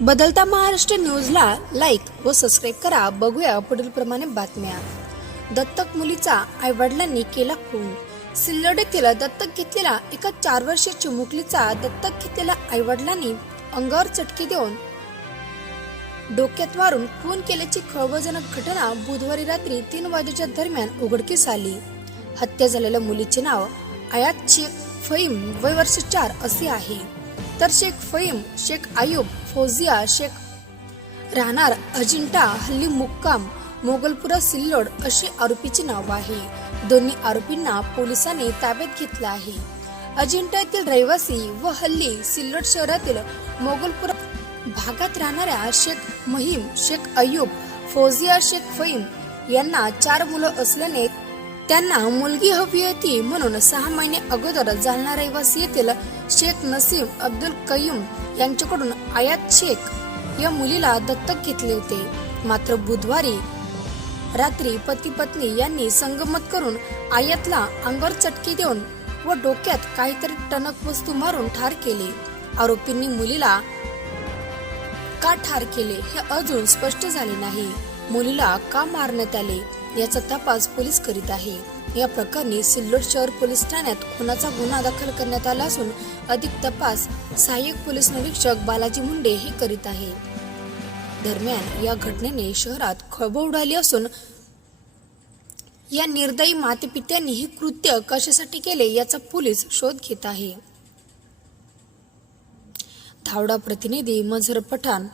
बदलता महाराष्ट्र न्यूजला लाईक व सबस्क्राईब करा. बघूया पुढील प्रमाणे बातम्या. दत्तक मुलीचा आईवडिलांनी केला खून. सिल्लोड येथील दत्तक घेतलेला एका चार वर्षीय चिमुकलीचा दत्तक घेतलेल्या आईवडिलांनी अंगावर चटके देऊन डोक्यात मारून खून केल्याची खळबळजनक घटना बुधवारी रात्री तीन वाजेच्या दरम्यान उघडकीस आली. हत्या झालेल्या मुलीचे नाव आयात शेख फहीम वय वर्ष चार असे आहे. तर शेख फईम शेख आयुब फौजिया शेख राहणार अजिंठा हल्ली मुक्काम मोगलपुरा सिल्लोड अशी आरोपीची नाव आहे. दोन्ही आरोपींना पोलिसांनी ताब्यात घेतलं आहे. अजिंठा येथील रहिवासी व हल्ली सिल्लोड शहरातील मोगलपुरा भागात राहणाऱ्या शेख महिम शेख अयुब फौजिया शेख फईम यांना चार मुलं असल्याने त्यांना मुलगी हवी होती म्हणून सहा महिने अगोदर जालना रहिवासी येथील शेख नसीम अब्दुल कयूम यांच्याकडून आयात शेख या मुलीला दत्तक घेतले होते. मात्र बुधवारी रात्री पती पत्नी यांनी संगमत करून आयातला अंगावर चटके देऊन व डोक्यात काहीतरी टणक वस्तू मारून ठार केले. आरोपींनी मुलीला का ठार केले हे अजून स्पष्ट झाले नाही. मुलीला का मारण्यात आले याचा तपास पोलीस करीत आहे. या प्रकरणी सिल्लोड शहर पोलीस ठाण्यात खुनाचा गुन्हा दाखल करण्यात आला असून अधिक तपास सहाय्यक पोलीस निरीक्षक बालाजी मुंडे हे करीत आहे. दरम्यान या घटनेने शहरात खळबळ उडाली असून या निर्दयी मातेपित्यांनी हे कृत्य कशासाठी केले याचा पोलीस शोध घेत आहे. धावडा प्रतिनिधी मझर पठाण